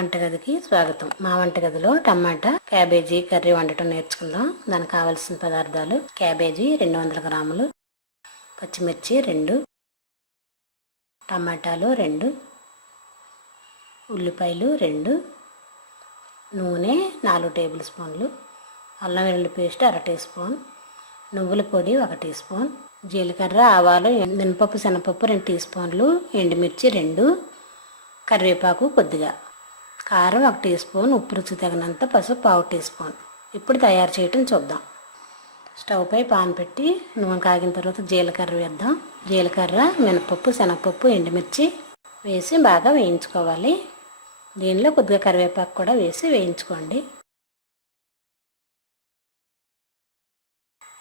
వంటగదికి స్వాగతం. మా వంటగదిలో టమాటా క్యాబేజీ కర్రీ వండటం నేర్చుకుందాం. దానికి కావాల్సిన పదార్థాలు: క్యాబేజీ 200 గ్రాములు, పచ్చిమిర్చి 2, టమాటాలు 2, ఉల్లిపాయలు 2, నూనె 4 టేబుల్ స్పూన్లు, అల్లం వెల్లుల్లి పేస్ట్ 1/2 టీ స్పూన్, నువ్వుల పొడి 1 టీ స్పూన్, జీలకర్ర, ఆవాలు, మినపప్పు, శనగపప్పు 2 టీ స్పూన్లు, ఎండుమిర్చి 2, కరివేపాకు కొద్దిగా, కారం 1 టీ స్పూన్, ఉప్పు రుచి తగినంత, పసుపు 1/2 టీ స్పూన్. ఇప్పుడు తయారు చేయటం చూద్దాం. స్టవ్ పై పాన్ పెట్టి నూనె కాగిన తర్వాత జీలకర్ర వేద్దాం. జీలకర్ర, మినపప్పు, శనగపప్పు, ఎండుమిర్చి వేసి బాగా వేయించుకోవాలి. దీనిలో కొద్దిగా కరివేపాకు కూడా వేసి వేయించుకోండి.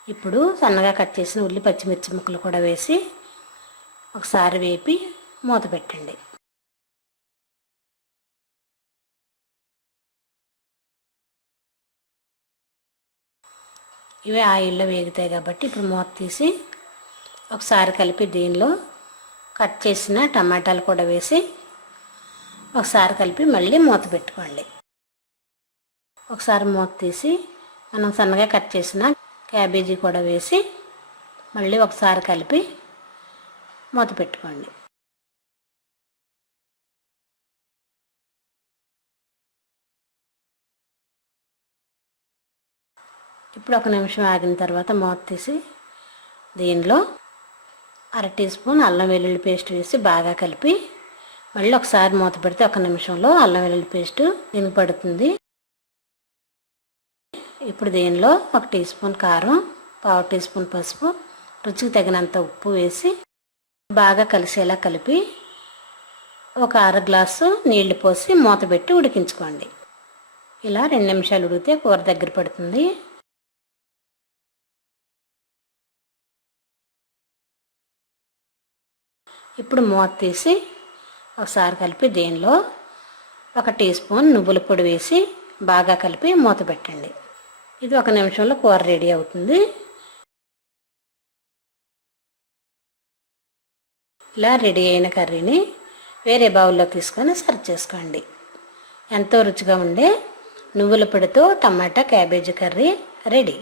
ఇప్పుడు సన్నగా కట్ చేసిన ఉల్లి, పచ్చిమిర్చి ముక్కలు కూడా వేసి ఒకసారి వేపి మూత పెట్టండి. ఇవి ఆయిల్లో వేగుతాయి కాబట్టి ఇప్పుడు మూత తీసి ఒకసారి కలిపి దీనిలో కట్ చేసిన టమాటాలు కూడా వేసి ఒకసారి కలిపి మళ్ళీ మూత పెట్టుకోండి. ఒకసారి మూత తీసి మనం సన్నగా కట్ చేసిన క్యాబేజీ కూడా వేసి మళ్ళీ ఒకసారి కలిపి మూత పెట్టుకోండి. ఇప్పుడు 1 నిమిషం ఆగిన తర్వాత మూత తీసి దీనిలో 1/2 టీ స్పూన్ అల్లం వెల్లుల్లి పేస్ట్ వేసి బాగా కలిపి మళ్ళీ ఒకసారి మూత పెడితే 1 నిమిషంలో అల్లం వెల్లుల్లి పేస్ట్ దీనికి పడుతుంది. ఇప్పుడు దీనిలో 1 టీ స్పూన్ కారం, 1/2 టీ స్పూన్ పసుపు, రుచికి తగినంత ఉప్పు వేసి బాగా కలిసేలా కలిపి ఒక 1/2 గ్లాసు నీళ్లు పోసి మూత పెట్టి ఉడికించుకోండి. ఇలా 2 నిమిషాలు ఉడికితే కూర దగ్గర పడుతుంది. ఇప్పుడు మూత తీసి ఒకసారి కలిపి దీనిలో 1 టీ స్పూన్ నువ్వుల పొడి వేసి బాగా కలిపి మూత పెట్టండి. ఇది 1 నిమిషంలో కూర రెడీ అవుతుంది. ఇలా రెడీ అయిన కర్రీని వేరే బౌల్లో తీసుకొని సర్వ్ చేసుకోండి. ఎంతో రుచిగా ఉండే నువ్వుల పొడితో టమాటా క్యాబేజీ కర్రీ రెడీ.